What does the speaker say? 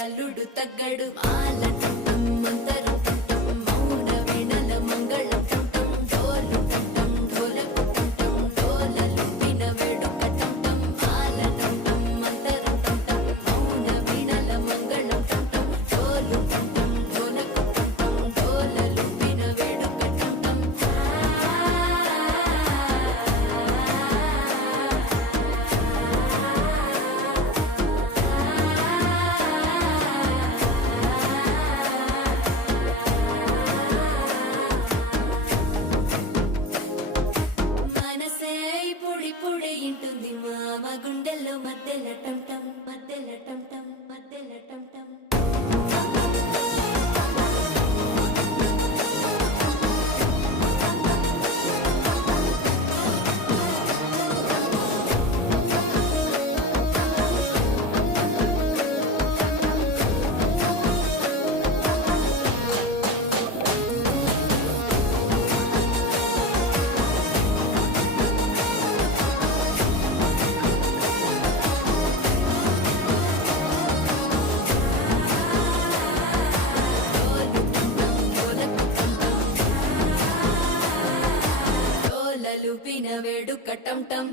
అల్లుడు తగ్గడు మాల టం మంతరం టం మౌన వీణల మంగళం టం డోలు టం ఢోలకు టం డోలలు విన వేడుక టం మాల టం మంతరం టం మౌన వీణల మంగళం టం డోలు టం ఢోలకు టం డోలలు విన వేడుక టం మనసే పొడి పొడి ఇంటుంది మామ గుండెల్లో మధ్యల టం టం మధ్యల టం టం మధ్యల టం టం డోలలు పిన వేడుక టం టం